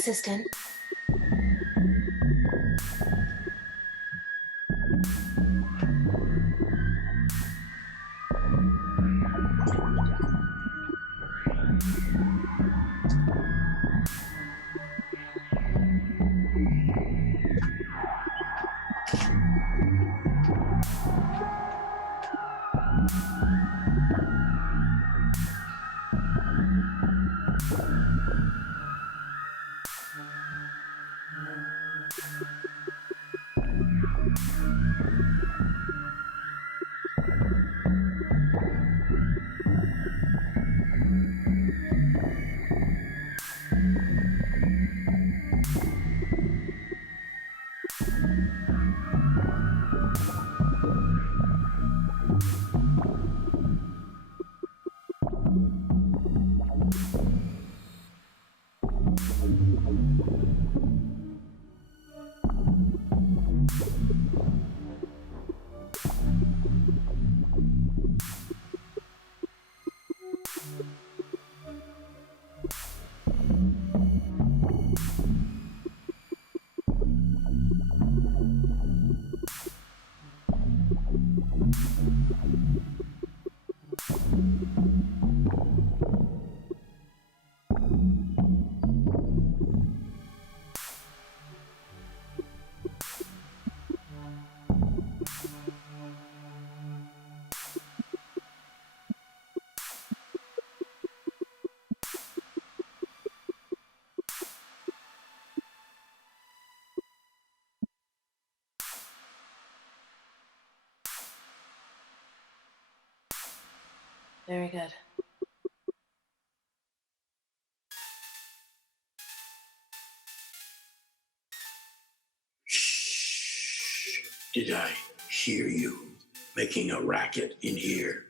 Assistant. Very good. Shh. Did I hear you making a racket in here?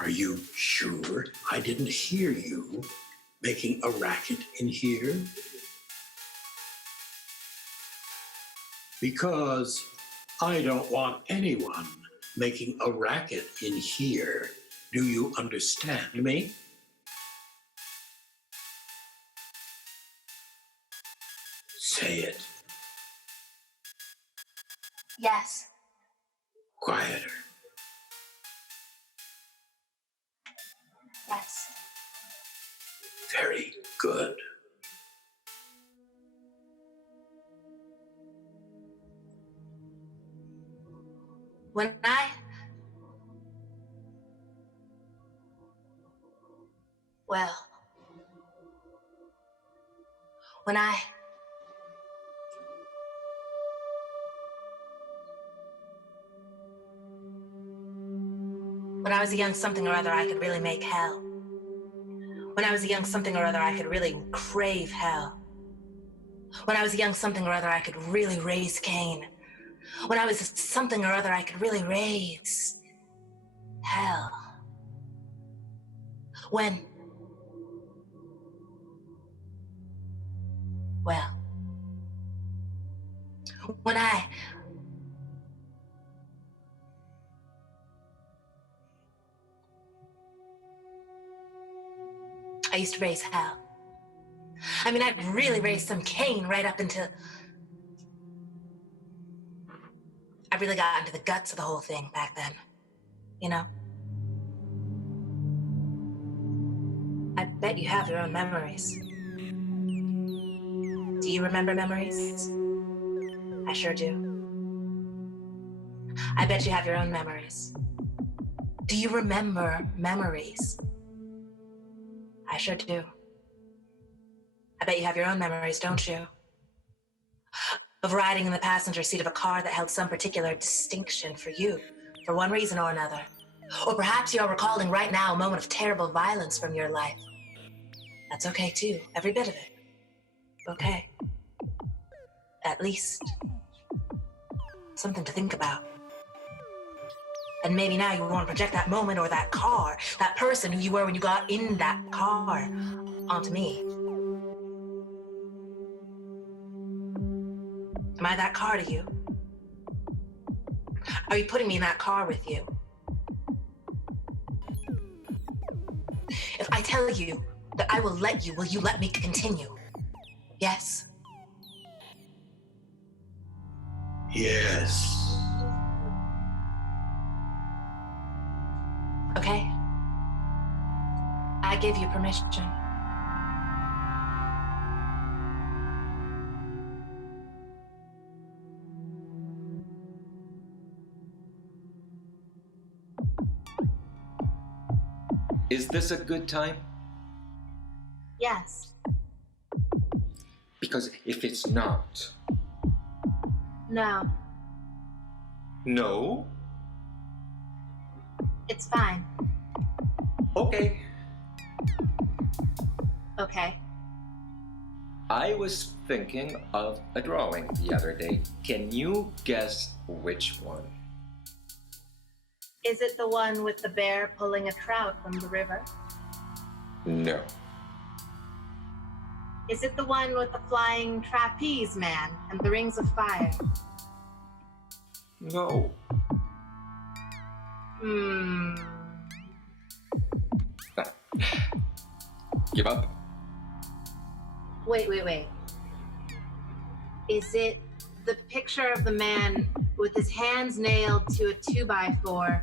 Are you sure I didn't hear you making a racket in here? Because I don't want anyone making a racket in here. Do you understand me? Say it. Yes. Quieter. Yes. Very good. When I was a young something or other, I could really make hell. When I was a young something or other, I could really crave hell. When I was a young something or other, I could really raise Cain. When I was something or other, I could really raise hell. When I used to raise hell. I mean, I'd really raised some Cain right up into... I really got into the guts of the whole thing back then, you know? I bet you have your own memories. Do you remember memories? I sure do. I bet you have your own memories. Do you remember memories? I sure do. I bet you have your own memories, don't you? Of riding in the passenger seat of a car that held some particular distinction for you, for one reason or another. Or perhaps you're recalling right now a moment of terrible violence from your life. That's okay too, every bit of it. Okay. At least something to think about. And maybe now you want to project that moment or that car, that person who you were when you got in that car, onto me. Am I that car to you? Are you putting me in that car with you? If I tell you that I will let you, will you let me continue? Yes? Yes. Okay. I give you permission. Is this a good time? Yes. Because if it's not... No. No? It's fine. Okay. Okay. I was thinking of a drawing the other day. Can you guess which one? Is it the one with the bear pulling a trout from the river? No. Is it the one with the flying trapeze man and the rings of fire? No. Give up? Wait. Is it the picture of the man with his hands nailed to a 2x4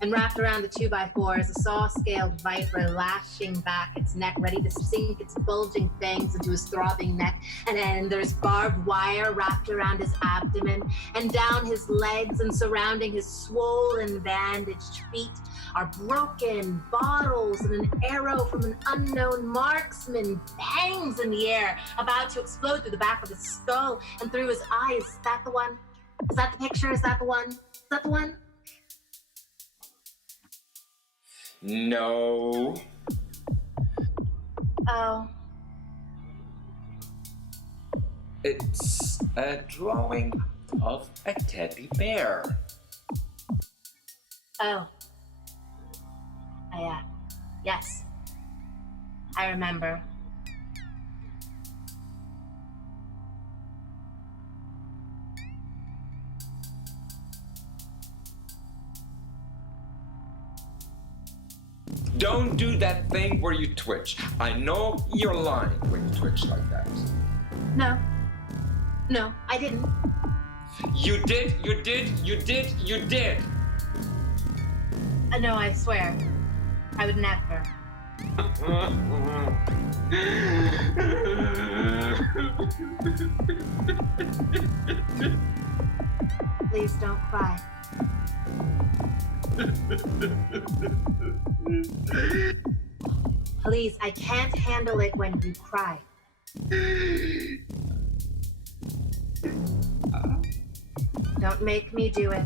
and wrapped around the 2x4 is a saw-scaled viper lashing back its neck, ready to sink its bulging fangs into his throbbing neck, and then there's barbed wire wrapped around his abdomen and down his legs, and surrounding his swollen bandaged feet are broken bottles, and an arrow from an unknown marksman bangs in the air, about to explode through the back of his skull and through his eyes. Is that the one? Is that the picture? Is that the one? Is that the one? No. Oh. It's a drawing of a teddy bear. Oh. Yeah. Yes. I remember. Don't do that thing where you twitch. I know you're lying when you twitch like that. No. No, I didn't. You did. No, I swear. I would never. Please don't cry. Please, I can't handle it when you cry. Don't make me do it.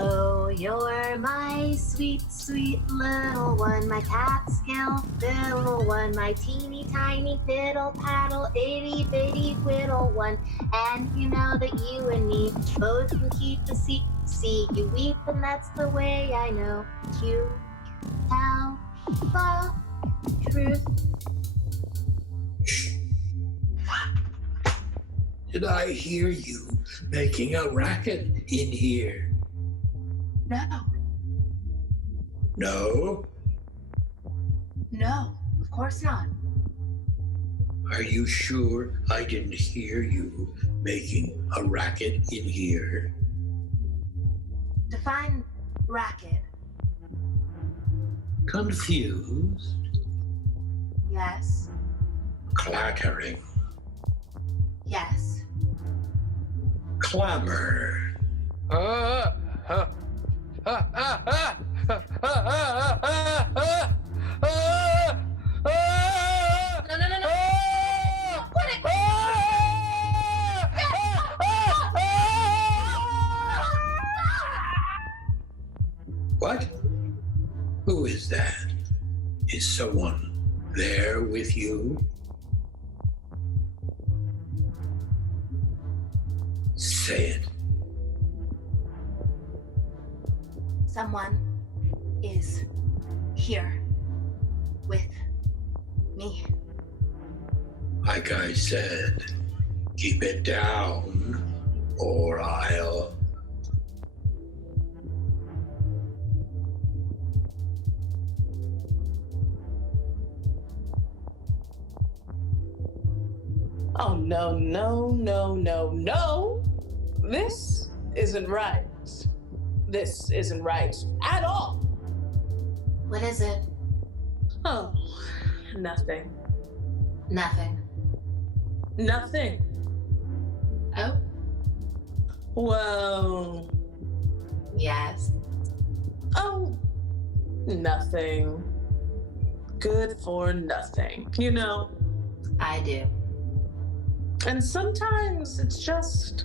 Oh, you're my sweet, sweet little one, my Catskill fiddle one, my teeny tiny fiddle paddle, itty bitty whittle one. And you know that you and me both can keep a secret. See you weep, and that's the way I know you tell the truth. Did I hear you making a racket in here? No, No? no, of course not. Are you sure I didn't hear you making a racket in here? Define racket. Confused? Yes, Clattering? yes. Clamor? No. Put it. What? Who is that? Is someone there with you? Say it. Someone is here with me. Like I said, keep it down, or I'll... Oh, no, no, no, no, no. This isn't right. This isn't right at all. What is it? Oh, nothing. Nothing. Nothing. Oh? Well, Yes. oh, nothing. Good for nothing, you know? I do. And sometimes it's just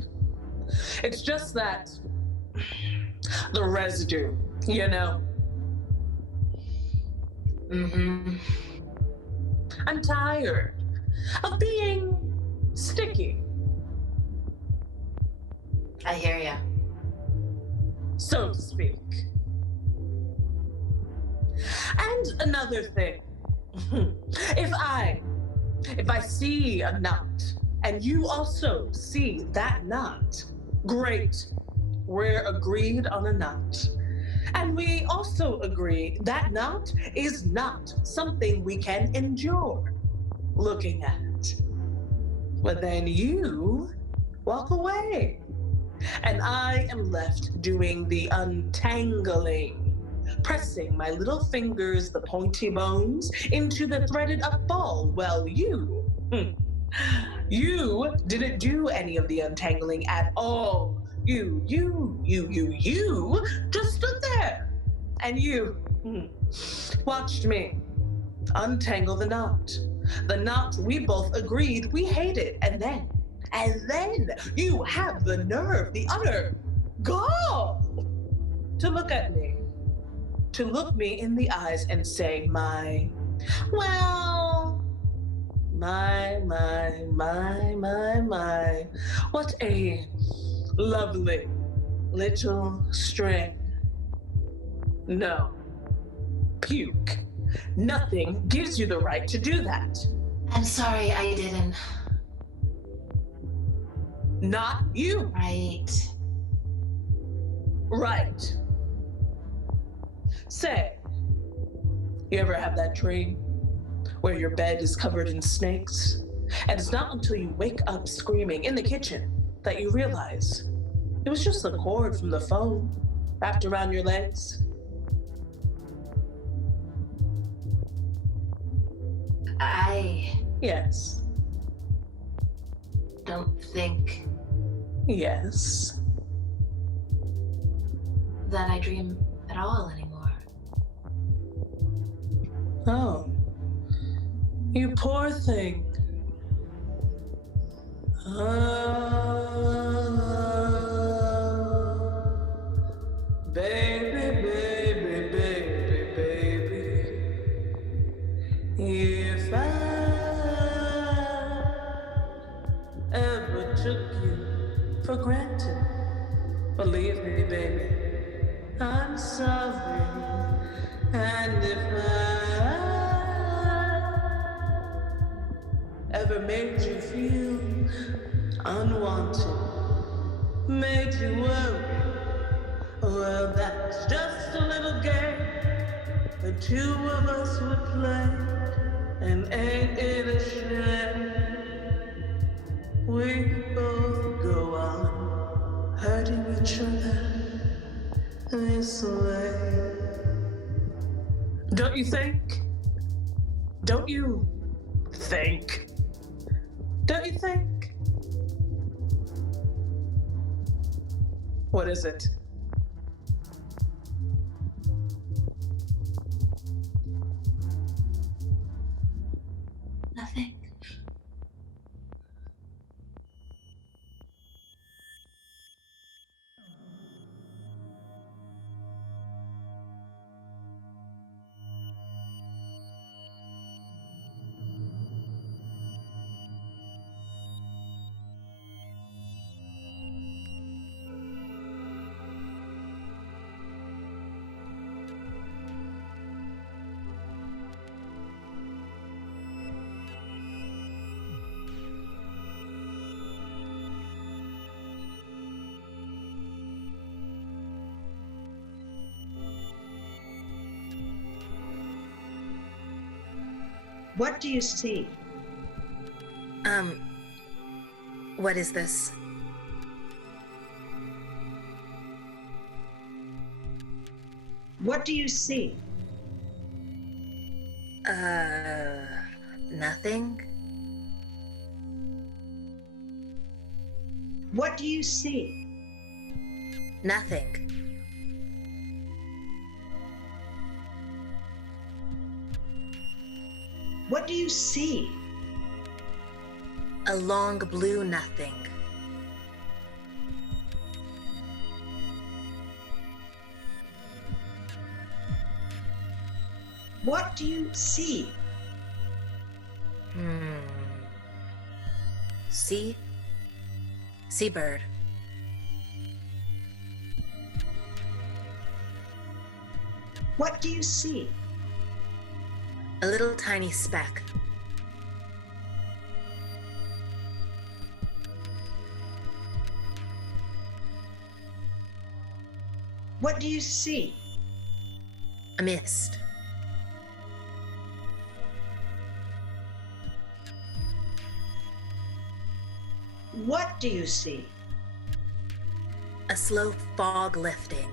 that the residue, you know? Mm-hmm. I'm tired of being sticky. I hear ya. So to speak. And another thing, if I see a knot and you also see that knot, great, we're agreed on a knot. And we also agree that knot is not something we can endure looking at. But then you walk away. And I am left doing the untangling, pressing my little fingers, the pointy bones, into the threaded up ball. Well, you didn't do any of the untangling at all. You just stood there. And you watched me untangle the knot. The knot we both agreed we hated. And then you have the nerve, the utter gall to look at me, to look me in the eyes and say, my, what a lovely little string. No, puke. Nothing gives you the right to do that. I'm sorry I didn't. Not you. Right. Say, you ever have that dream where your bed is covered in snakes? And it's not until you wake up screaming in the kitchen that you realize it was just the cord from the phone wrapped around your legs. I Yes. don't think Yes. that I dream at all anymore. Oh. You poor thing. Baby. If I ever took you for granted, believe me, baby, I'm sorry. And if I ever made you feel unwanted, made you worry, well, that's just a little game the two of us would play. And ain't it a shame we both go on hurting each other this way? Don't you think? Don't you think? Don't you think? What is it? Nothing. What do you see? What is this? What do you see? Nothing? What do you see? Nothing. What do you see? A long blue nothing. What do you see? Sea? Seabird. What do you see? A little tiny speck. What do you see? A mist. What do you see? A slow fog lifting.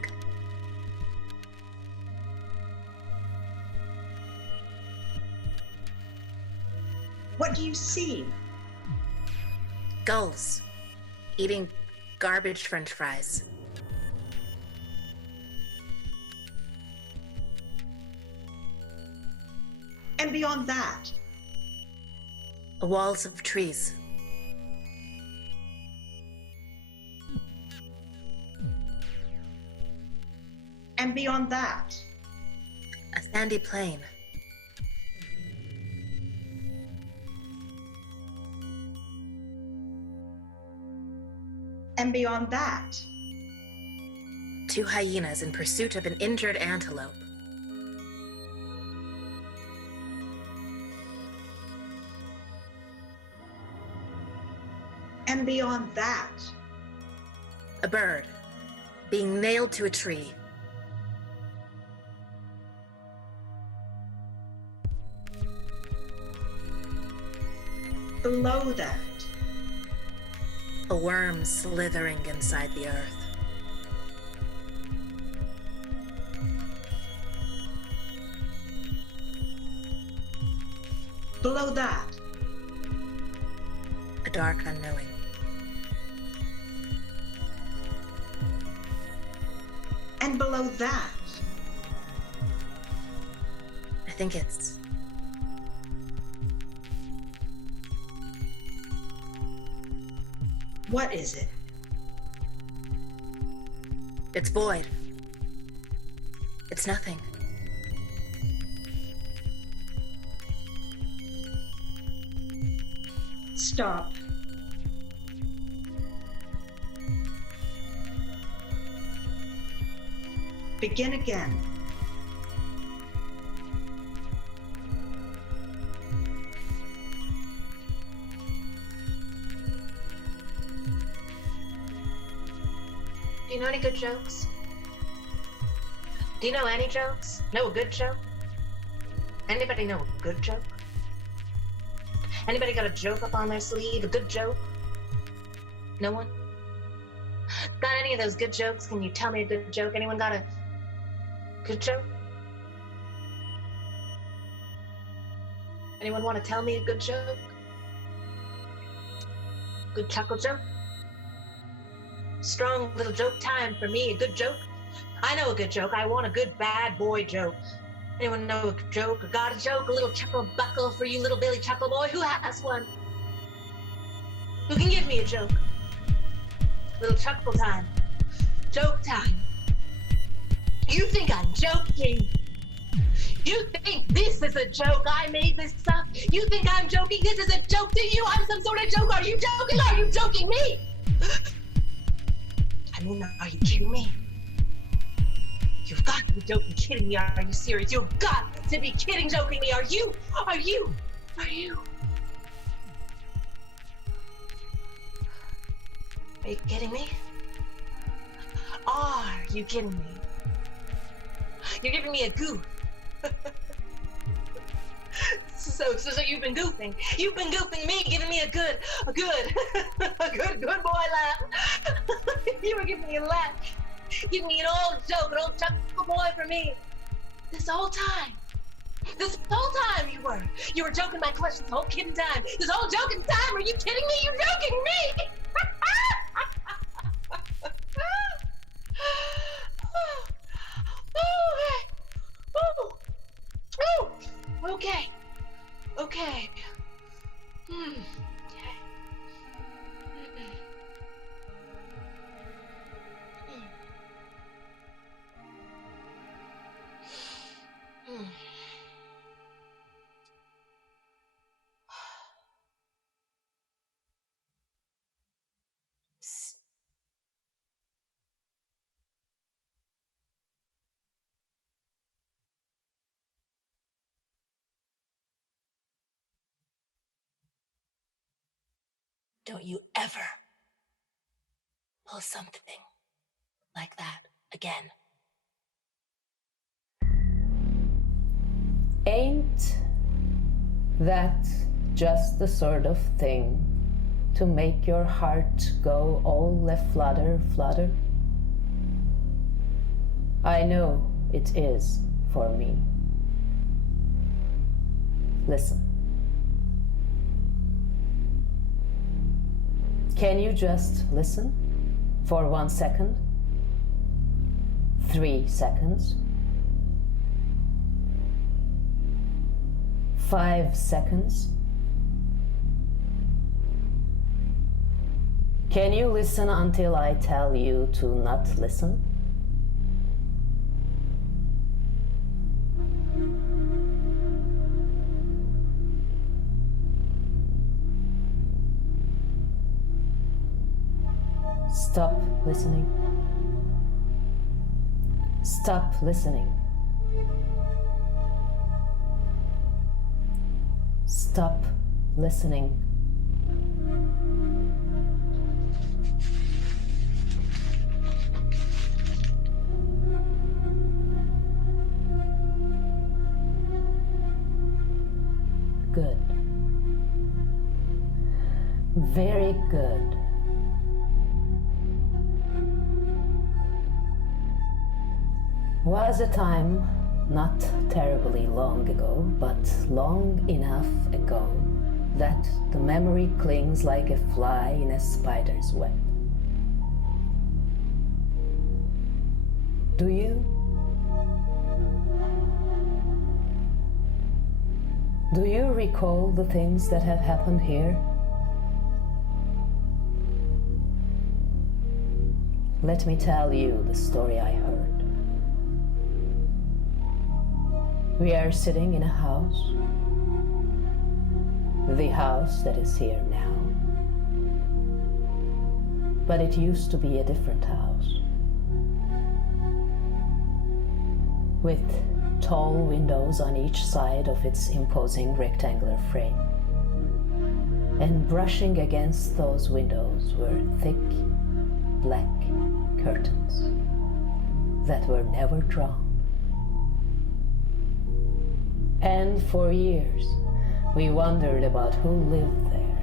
What do you see? Gulls. Eating garbage French fries. And beyond that? Walls of trees. And beyond that? A sandy plain. And beyond that? 2 hyenas in pursuit of an injured antelope. And beyond that? A bird being nailed to a tree. Below that? A worm slithering inside the earth. Below that? A dark unknowing. And below that? I think it's... What is it? It's void. It's nothing. Stop. Begin again. Do you know any good jokes? Do you know any jokes? Know a good joke? Anybody know a good joke? Anybody got a joke up on their sleeve? A good joke? No one? Got any of those good jokes? Can you tell me a good joke? Anyone got a good joke? Anyone want to tell me a good joke? Good chuckle joke? Strong little joke time for me, a good joke. I know a good joke. I want a good bad boy joke. Anyone know a joke? Got a joke? A little chuckle buckle for you, little Billy Chuckle Boy? Who has one? Who can give me a joke? Little chuckle time. Joke time. You think I'm joking? You think this is a joke? I made this up? You think I'm joking? This is a joke to you? I'm some sort of joke? Are you joking? Are you joking me? I mean, are you kidding me? You've got to be joking, kidding me. Are you serious? You've got to be kidding, joking me. Are you? Are you? Are you? Are you kidding me? Are you kidding me? You're giving me a goof. So you've been goofing. You've been goofing me, giving me a good boy laugh. You were giving me a laugh. Giving me an old joke, an old chuckle boy for me. This whole time you were joking my question this whole kidding time. This whole joking time, are you kidding me? You're joking me! Okay. Okay. Okay. Don't you ever pull something like that again. Ain't that just the sort of thing to make your heart go all a-flutter, flutter? I know it is for me. Listen. Can you just listen for 1 second? 3 seconds? 5 seconds? Can you listen until I tell you to not listen? Stop listening. Stop listening. Stop listening. Good. Very good. Was a time, not terribly long ago, but long enough ago, that the memory clings like a fly in a spider's web. Do you? Do you recall the things that have happened here? Let me tell you the story I heard. We are sitting in a house, the house that is here now. But it used to be a different house, with tall windows on each side of its imposing rectangular frame. And brushing against those windows were thick, black curtains that were never drawn. And for years, we wondered about who lived there.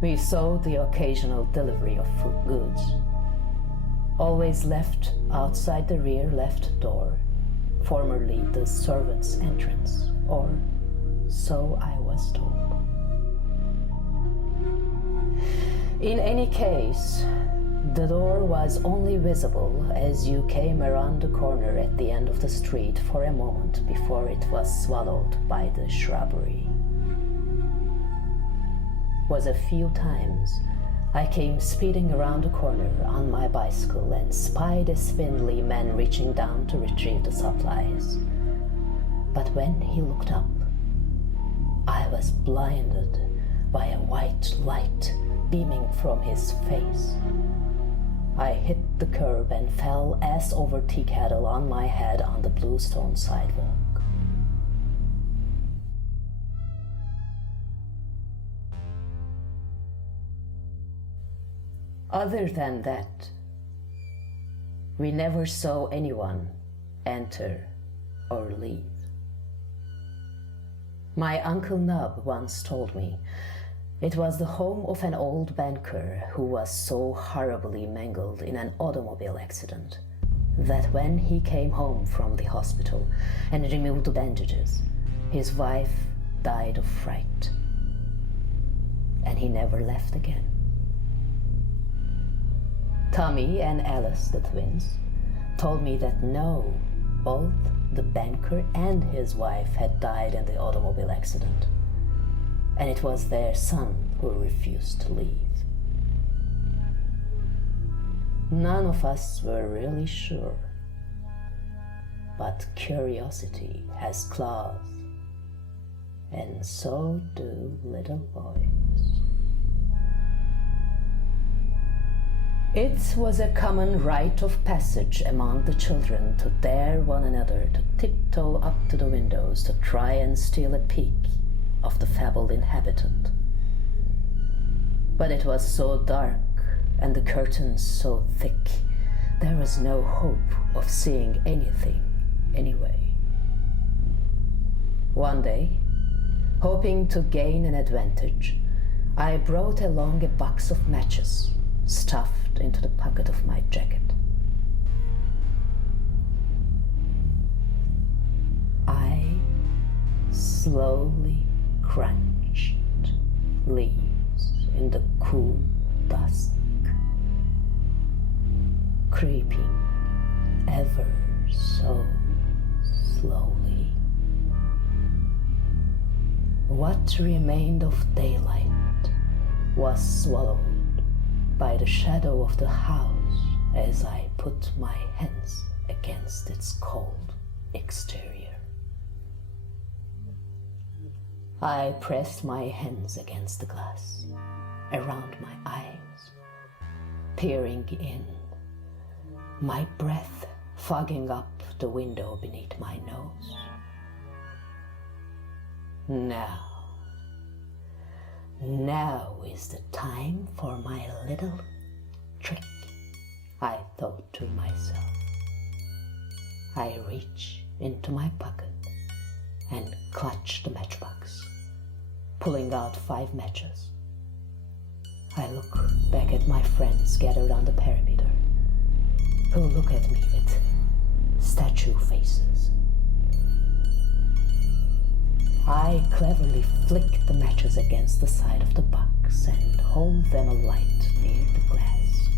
We saw the occasional delivery of goods, always left outside the rear left door, formerly the servants' entrance, or so I was told. In any case, the door was only visible as you came around the corner at the end of the street for a moment before it was swallowed by the shrubbery. Was a few times I came speeding around the corner on my bicycle and spied a spindly man reaching down to retrieve the supplies. But when he looked up, I was blinded by a white light beaming from his face. I hit the curb and fell ass over tea kettle on my head on the bluestone sidewalk. Other than that, we never saw anyone enter or leave. My Uncle Nub once told me it was the home of an old banker who was so horribly mangled in an automobile accident that when he came home from the hospital and removed the bandages, his wife died of fright. And he never left again. Tommy and Alice, the twins, told me that no, both the banker and his wife had died in the automobile accident. And it was their son who refused to leave. None of us were really sure. But curiosity has claws, and so do little boys. It was a common rite of passage among the children to dare one another to tiptoe up to the windows to try and steal a peek of the fabled inhabitant. But it was so dark and the curtains so thick, there was no hope of seeing anything anyway. One day, hoping to gain an advantage, I brought along a box of matches stuffed into the pocket of my jacket. I slowly crunched leaves in the cool dusk, creeping ever so slowly. What remained of daylight was swallowed by the shadow of the house as I put my hands against its cold exterior. I pressed my hands against the glass, around my eyes, peering in, my breath fogging up the window beneath my nose. Now is the time for my little trick, I thought to myself. I reach into my pocket and clutch the matchbox, pulling out 5 matches. I look back at my friends gathered on the perimeter, who look at me with statue faces. I cleverly flick the matches against the side of the box and hold them alight near the glass.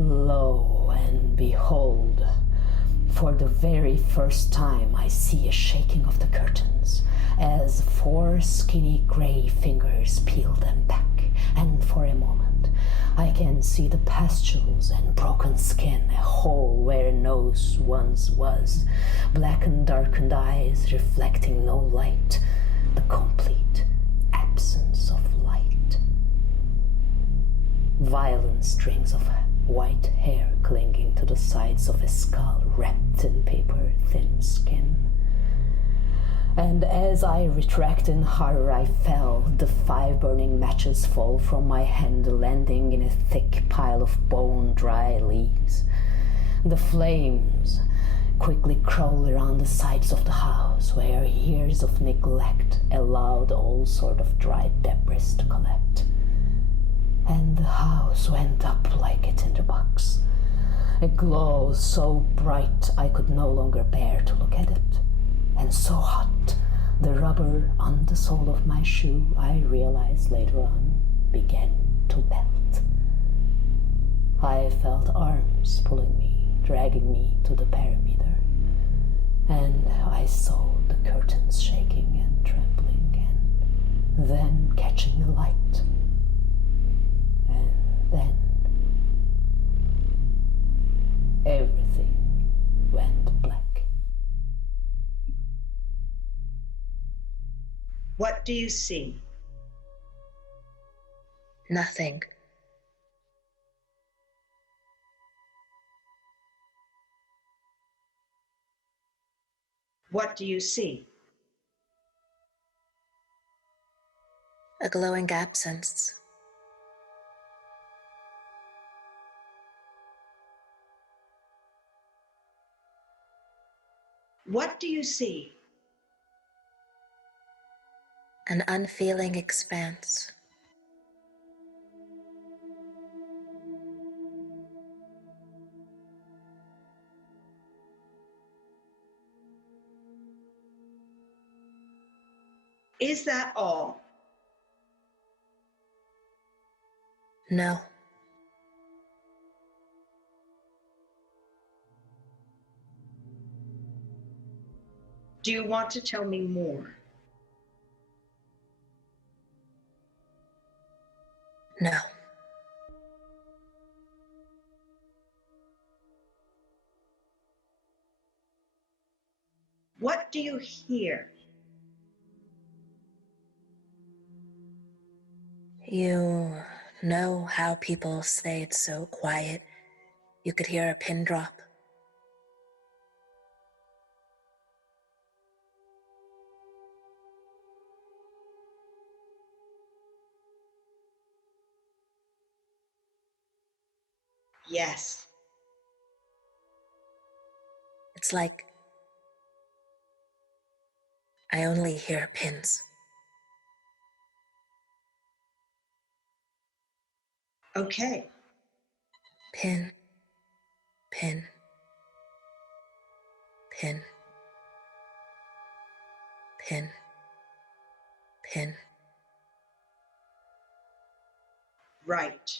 Lo and behold, for the very first time I see a shaking of the curtains as 4 skinny gray fingers peel them back, and for a moment I can see the pustules and broken skin, a hole where a nose once was, blackened, darkened eyes reflecting no light, the complete absence of light. Violent strings of white hair clinging to the sides of a skull wrapped in paper-thin skin. And as I retract in horror, I fell. The 5 burning matches fall from my hand, landing in a thick pile of bone-dry leaves. The flames quickly crawl around the sides of the house, where years of neglect allowed all sort of dry debris to collect. And the house went up like a tinderbox, a glow so bright I could no longer bear to look at it. And so hot, the rubber on the sole of my shoe, I realized later on, began to melt. I felt arms pulling me, dragging me to the perimeter, and I saw the curtains shaking and trembling, and then catching the light, and then everything went black. What do you see? Nothing. What do you see? A glowing absence. What do you see? An unfeeling expanse. Is that all? No. Do you want to tell me more? No. What do you hear? You know how people say it's so quiet you could hear a pin drop? Yes. It's like I only hear pins. Okay. Pin, pin, pin, pin, pin. Right.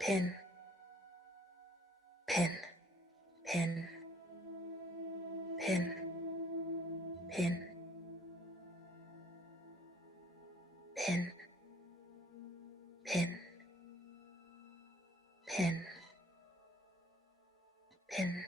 Pin, pin, pin, pin, pin, pin, pin, pin, pin.